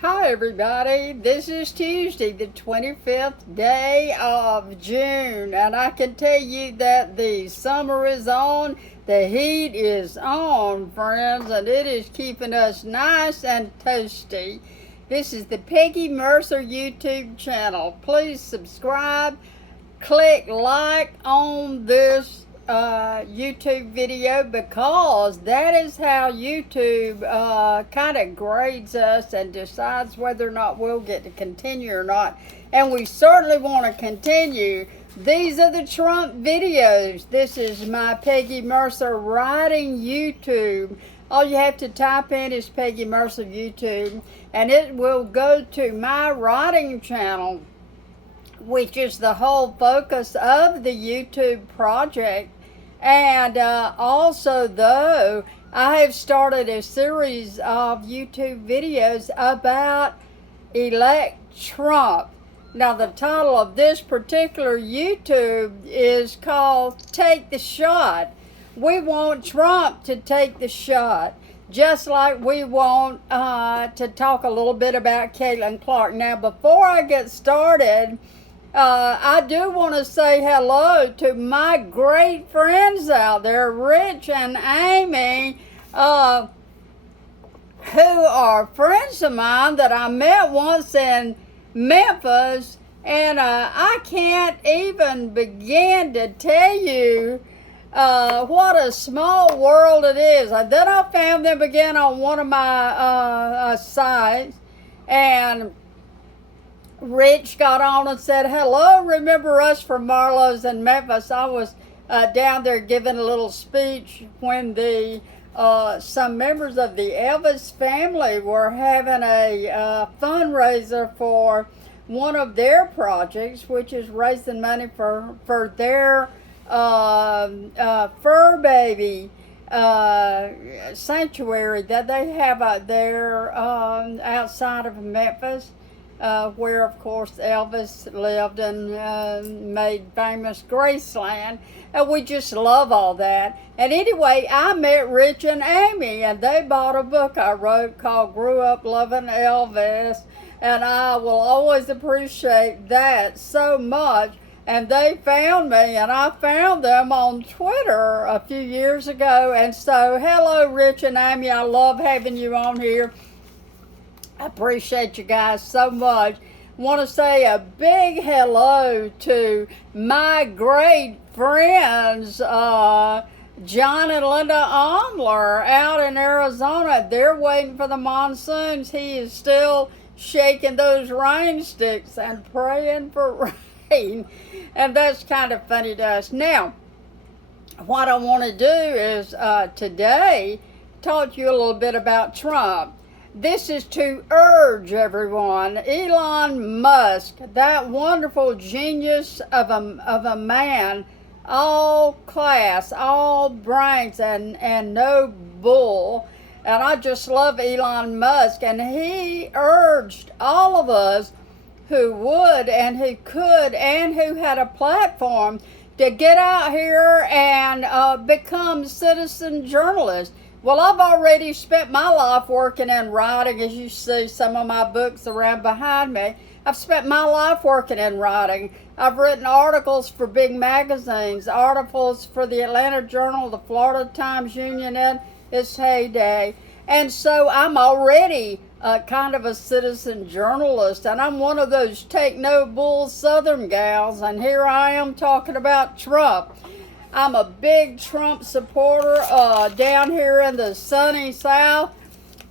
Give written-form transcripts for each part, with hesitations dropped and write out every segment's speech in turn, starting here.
Hi everybody, this is Tuesday, the 25th day of June, and I can tell you that the summer is on, the heat is on, friends, and it is keeping us nice and toasty. This is the Peggy Mercer YouTube channel. Please subscribe, click like on this YouTube video, because that is how YouTube kind of grades us and decides whether or not we'll get to continue or not. And we certainly want to continue. These are the Trump videos. This is my Peggy Mercer Writing YouTube. All you have to type in is Peggy Mercer YouTube, and it will go to my writing channel, which is the whole focus of the YouTube project. And also, though, I have started a series of YouTube videos about elect Trump. Now, the title of this particular YouTube is called Take the Shot. We want Trump to take the shot, just like we want to talk a little bit about Caitlyn Clark. Now, before I get started, I do want to say hello to my great friends out there, Rich and Amy, who are friends of mine that I met once in Memphis, and I can't even begin to tell you what a small world it is. Then I found them again on one of my sites, and Rich got on and said, hello, remember us from Marlowe's in Memphis? I was down there giving a little speech when some members of the Elvis family were having a fundraiser for one of their projects, which is raising money for their fur baby sanctuary that they have out there outside of Memphis. Where, of course, Elvis lived and made famous Graceland. And we just love all that. And anyway, I met Rich and Amy, and they bought a book I wrote called Grew Up Loving Elvis. And I will always appreciate that so much. And they found me, and I found them on Twitter a few years ago. And so, hello, Rich and Amy. I love having you on here. I appreciate you guys so much. Want to say a big hello to my great friends, John and Linda Omler out in Arizona. They're waiting for the monsoons. He is still shaking those rain sticks and praying for rain. And that's kind of funny to us. Now, what I want to do is today talk to you a little bit about Trump. This is to urge everyone, Elon Musk, that wonderful genius of a man, all class, all brains, and no bull. And I just love Elon Musk. And he urged all of us who would and who could and who had a platform to get out here and become citizen journalists. Well, I've already spent my life working and writing. As you see, some of my books around behind me. I've spent my life working and writing. I've written articles for big magazines, articles for the Atlanta Journal, the Florida Times Union in its heyday. And so I'm already kind of a citizen journalist, and I'm one of those take no bull Southern gals, and here I am talking about Trump. I'm a big Trump supporter down here in the sunny South.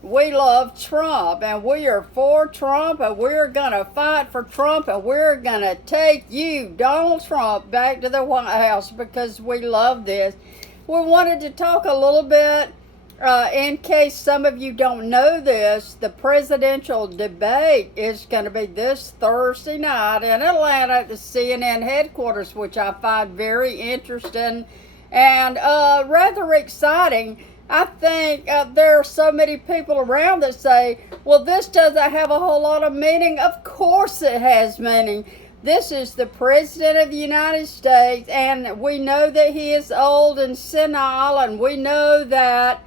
We love Trump, and we are for Trump, and we're going to fight for Trump, and we're going to take you, Donald Trump, back to the White House because we love this. We wanted to talk a little bit, in case some of you don't know this, the presidential debate is going to be this Thursday night in Atlanta at the CNN headquarters, which I find very interesting and rather exciting. I think there are so many people around that say, well, this doesn't have a whole lot of meaning. Of course it has meaning. This is the President of the United States, and we know that he is old and senile, and we know that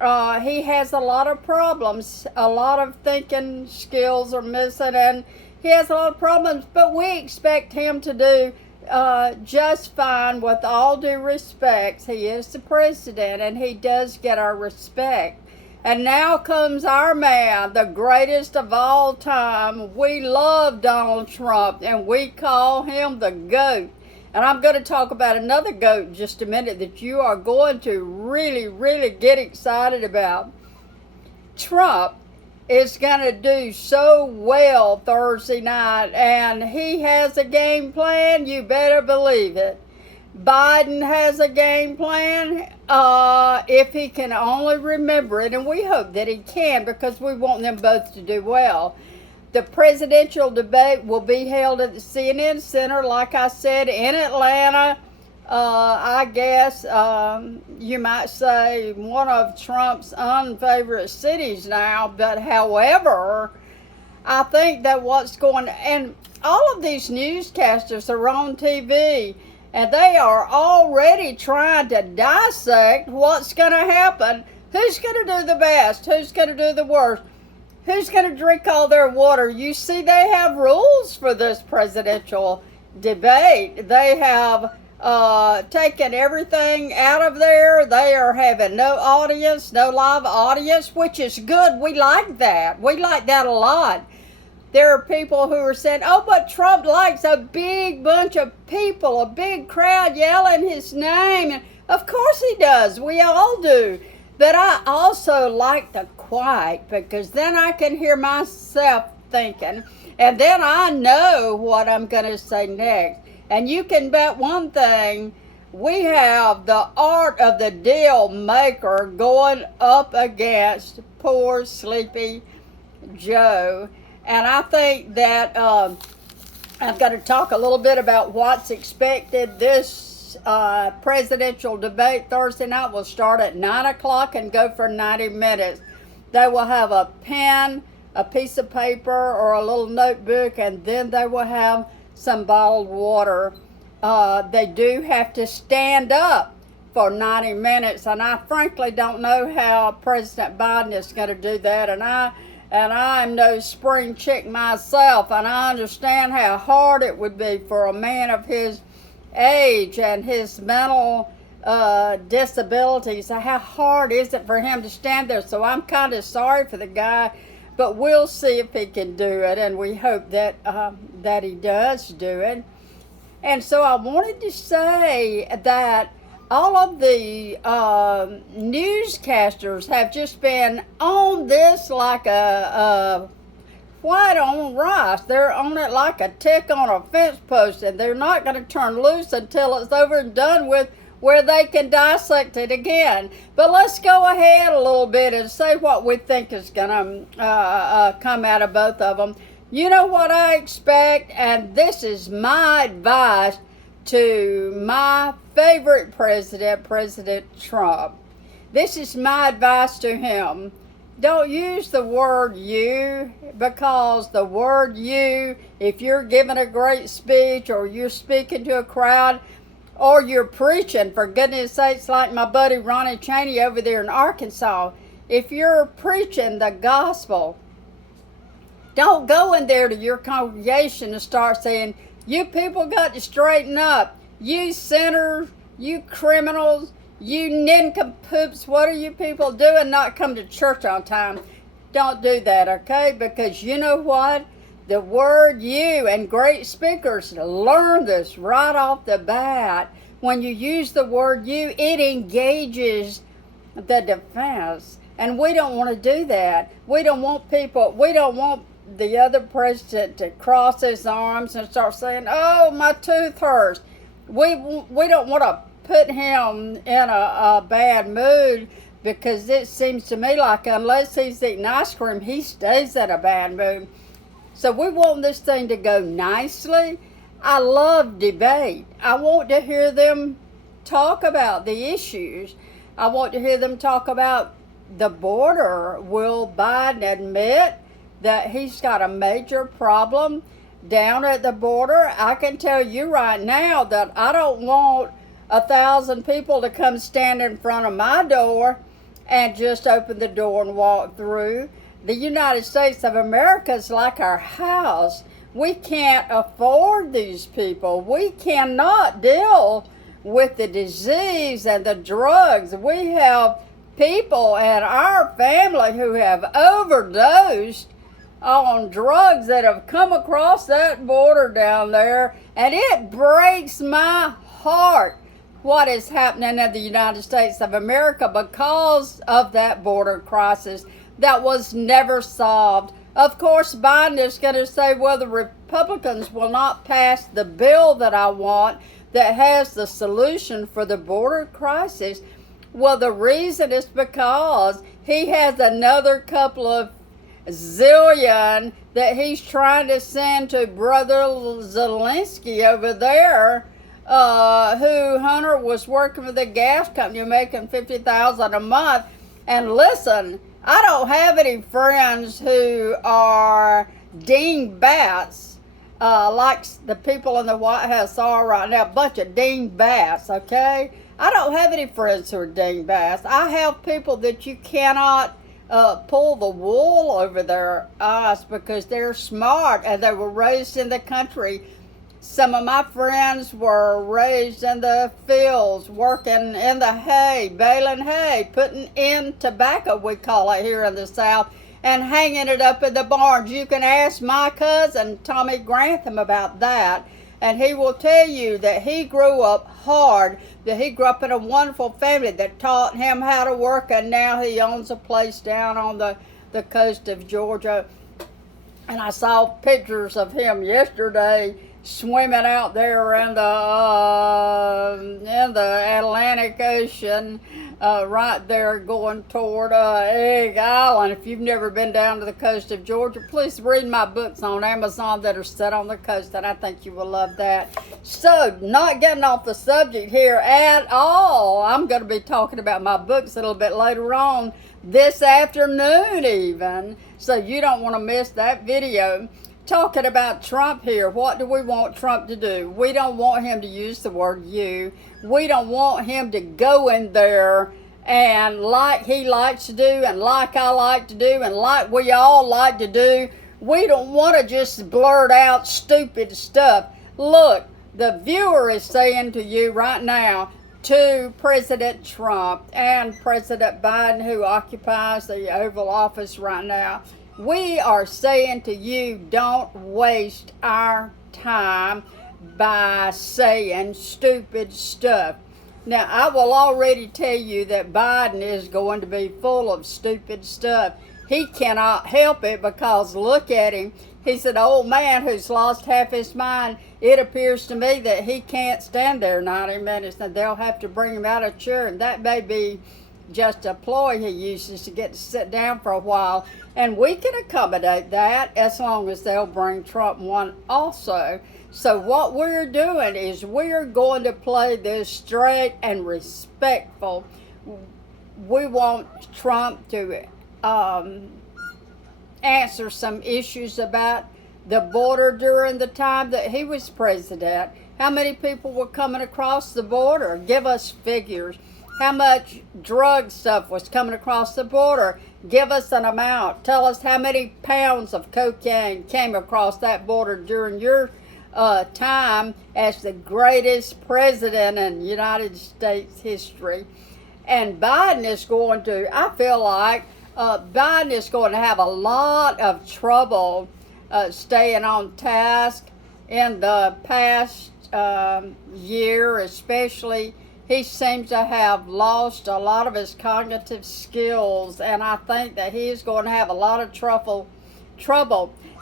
he has a lot of problems. A lot of thinking skills are missing, and he has a lot of problems, but we expect him to do just fine. With all due respect, he is the president, and he does get our respect. And now comes our man, the greatest of all time. We love Donald Trump, and we call him the GOAT. And I'm going to talk about another GOAT in just a minute that you are going to really, really get excited about. Trump is going to do so well Thursday night, and he has a game plan. You better believe it. Biden has a game plan, if he can only remember it, and we hope that he can, because we want them both to do well. The presidential debate will be held at the CNN Center, like I said, in Atlanta. I guess you might say one of Trump's unfavorite cities now, but however, I think that what's going, and all of these newscasters are on TV, and they are already trying to dissect what's going to happen. Who's going to do the best? Who's going to do the worst? Who's going to drink all their water? You see, they have rules for this presidential debate. They have taken everything out of there. They are having no audience, no live audience, which is good. We like that. We like that a lot. There are people who are saying, oh, but Trump likes a big bunch of people, a big crowd yelling his name. And of course he does. We all do. But I also like the quiet, because then I can hear myself thinking. And then I know what I'm going to say next. And you can bet one thing, we have the art of the deal maker going up against poor sleepy Joe. And I think that I've got to talk a little bit about what's expected. This presidential debate Thursday night will start at 9 o'clock and go for 90 minutes. They will have a pen, a piece of paper, or a little notebook, and then they will have some bottled water. They do have to stand up for 90 minutes, and I frankly don't know how President Biden is going to do that, and I'm no spring chick myself, and I understand how hard it would be for a man of his age and his mental disabilities. How hard is it for him to stand there? So I'm kind of sorry for the guy, but we'll see if he can do it, and we hope that that he does do it. And so I wanted to say that all of the newscasters have just been on this like a white on rice. They're on it like a tick on a fence post, and they're not going to turn loose until it's over and done with, where they can dissect it again. But let's go ahead a little bit and say what we think is going to come out of both of them. You know what I expect, and this is my advice to my favorite president, President Trump. This is my advice to him. Don't use the word you, because the word you, if you're giving a great speech or you're speaking to a crowd or you're preaching, for goodness sakes, like my buddy Ronnie Chaney over there in Arkansas, if you're preaching the gospel, don't go in there to your congregation and start saying, you people got to straighten up. You sinners, you criminals, you nincompoops, what are you people doing not come to church on time? Don't do that, okay? Because you know what? The word you, and great speakers learn this right off the bat. When you use the word you, it engages the defense. And we don't want to do that. We don't want the other president to cross his arms and start saying, oh, my tooth hurts. We don't want to put him in a bad mood, because it seems to me like unless he's eating ice cream, he stays in a bad mood. So we want this thing to go nicely. I love debate. I want to hear them talk about the issues. I want to hear them talk about the border. Will Biden admit that he's got a major problem down at the border? I can tell you right now that I don't want 1,000 people to come stand in front of my door and just open the door and walk through. The United States of America is like our house. We can't afford these people. We cannot deal with the disease and the drugs. We have people in our family who have overdosed on drugs that have come across that border down there, and it breaks my heart what is happening in the United States of America because of that border crisis that was never solved. Of course, Biden is going to say, well, the Republicans will not pass the bill that I want that has the solution for the border crisis. Well, the reason is because he has another couple of zillion that he's trying to send to Brother Zelensky over there, who Hunter was working for the gas company making $50,000 a month. And listen, I don't have any friends who are dingbats like the people in the White House are right now, a bunch of dingbats, okay? I don't have any friends who are dingbats. I have people that you cannot pull the wool over their eyes because they're smart and they were raised in the country. Some of my friends were raised in the fields, working in the hay, baling hay, putting in tobacco, we call it here in the South, and hanging it up in the barns. You can ask my cousin, Tommy Grantham, about that, and he will tell you that he grew up hard, that he grew up in a wonderful family that taught him how to work, and now he owns a place down on the coast of Georgia. And I saw pictures of him yesterday swimming out there in the Atlantic Ocean, right there going toward Egg Island. If you've never been down to the coast of Georgia, please read my books on Amazon that are set on the coast, and I think you will love that. So, not getting off the subject here at all, I'm going to be talking about my books a little bit later on this afternoon even, so you don't want to miss that video. Talking about Trump here, what do we want Trump to do? We don't want him to use the word you. We don't want him to go in there and like he likes to do and like I like to do and like we all like to do. We don't want to just blurt out stupid stuff. Look, the viewer is saying to you right now, to President Trump and President Biden, who occupies the Oval Office right now, we are saying to you, don't waste our time by saying stupid stuff. Now, I will already tell you that Biden is going to be full of stupid stuff. He cannot help it because look at him. He's an old man who's lost half his mind. It appears to me that he can't stand there 90 minutes and they'll have to bring him out of chair, and that may be just a ploy he uses to get to sit down for a while. And we can accommodate that as long as they'll bring Trump one also. So what we're doing is we're going to play this straight and respectful. We want Trump to answer some issues about the border during the time that he was president. How many people were coming across the border? Give us figures. How much drug stuff was coming across the border? Give us an amount. Tell us how many pounds of cocaine came across that border during your time as the greatest president in United States history. And Biden is going to, I feel like, Biden is going to have a lot of trouble staying on task in the past year, especially. He seems to have lost a lot of his cognitive skills, and I think that he is going to have a lot of trouble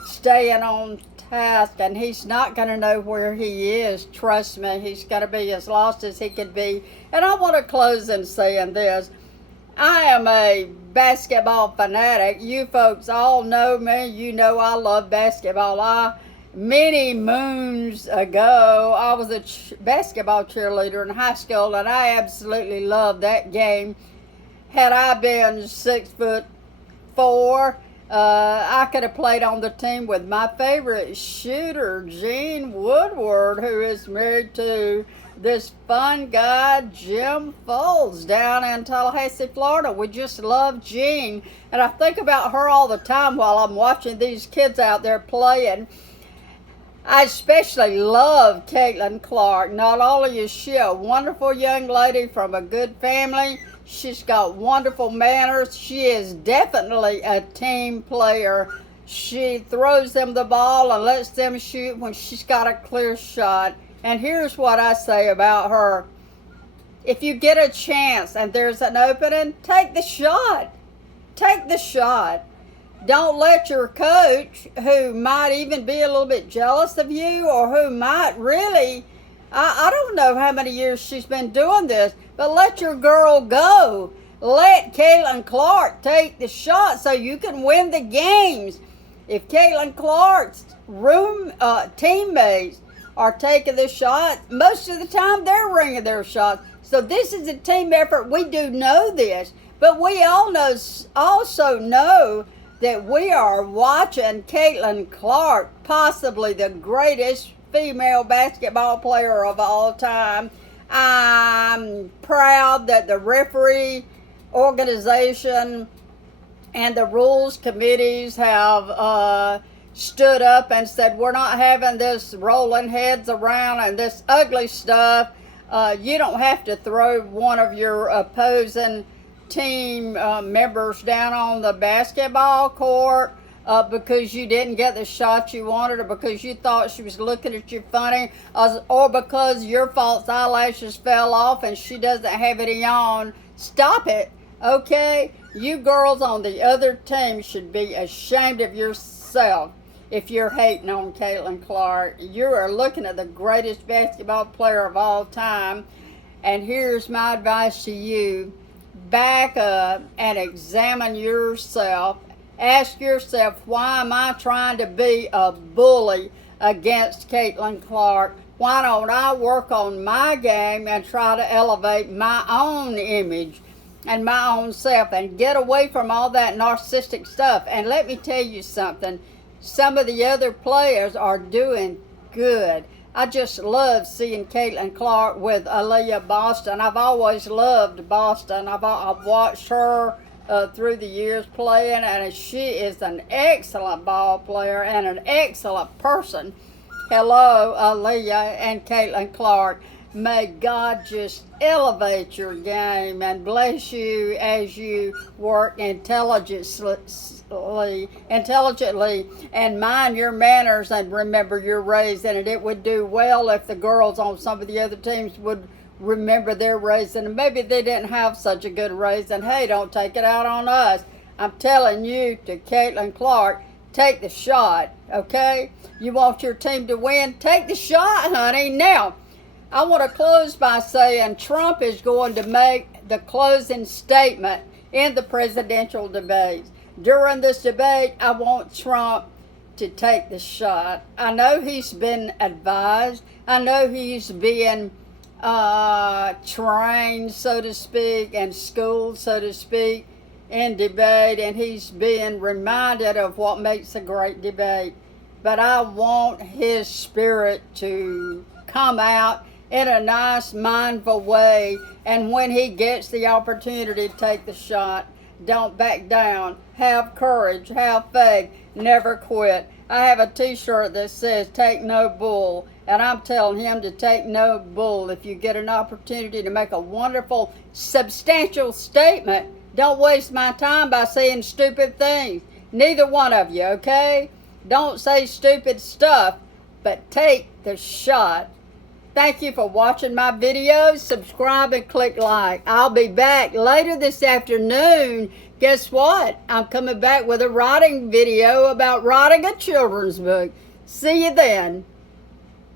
staying on task, and he's not going to know where he is. Trust me, he's going to be as lost as he could be. And I want to close in saying this. I am a basketball fanatic. You folks all know me. You know I love basketball. Many moons ago, I was a basketball cheerleader in high school, and I absolutely loved that game. Had I been 6'4", I could have played on the team with my favorite shooter, Gene Woodward, who is married to this fun guy, Jim Folds, down in Tallahassee, Florida. We just love Jean. And I think about her all the time while I'm watching these kids out there playing. I especially love Caitlyn Clark. Not only is she a wonderful young lady from a good family, she's got wonderful manners. She is definitely a team player. She throws them the ball and lets them shoot when she's got a clear shot. And here's what I say about her. If you get a chance and there's an opening, take the shot. Take the shot. Don't let your coach, who might even be a little bit jealous of you or who might really, I don't know how many years she's been doing this, but let your girl go. Let Caitlyn Clark take the shot so you can win the games. If Caitlyn Clark's teammates are taking the shot, most of the time they're ringing their shots. So this is a team effort. We do know this, but we also know that we are watching Caitlyn Clark, possibly the greatest female basketball player of all time. I'm proud that the referee organization and the rules committees have stood up and said, we're not having this rolling heads around and this ugly stuff. You don't have to throw one of your opposing team members down on the basketball court because you didn't get the shot you wanted, or because you thought she was looking at you funny, or because your false eyelashes fell off and she doesn't have any on. Stop it, okay? You girls on the other team should be ashamed of yourself if you're hating on Caitlyn Clark. You are looking at the greatest basketball player of all time, and here's my advice to you. Back up and examine yourself. Ask yourself, why am I trying to be a bully against Caitlyn Clark? Why don't I work on my game and try to elevate my own image and my own self and get away from all that narcissistic stuff? And let me tell you something. Some of the other players are doing good. I just love seeing Caitlyn Clark with Aaliyah Boston. I've always loved Boston. I've watched her through the years playing, and she is an excellent ball player and an excellent person. Hello, Aaliyah and Caitlyn Clark. May God just elevate your game and bless you as you work intelligently and mind your manners and remember your raising. And it would do well if the girls on some of the other teams would remember their raising. And maybe they didn't have such a good raising. Hey, don't take it out on us. I'm telling you, to Caitlyn Clark, take the shot, okay? You want your team to win? Take the shot, honey. Now, I want to close by saying Trump is going to make the closing statement in the presidential debates. During this debate, I want Trump to take the shot. I know he's been advised. I know he's being trained, so to speak, and schooled, so to speak, in debate, and he's being reminded of what makes a great debate. But I want his spirit to come out in a nice, mindful way, and when he gets the opportunity to take the shot, don't back down. Have courage, have faith, never quit. I have a t-shirt that says, take no bull, and I'm telling him to take no bull. If you get an opportunity to make a wonderful, substantial statement, don't waste my time by saying stupid things. Neither one of you, okay? Don't say stupid stuff, but take the shot. Thank you for watching my videos. Subscribe and click like. I'll be back later this afternoon. Guess what? I'm coming back with a writing video about writing a children's book. See you then.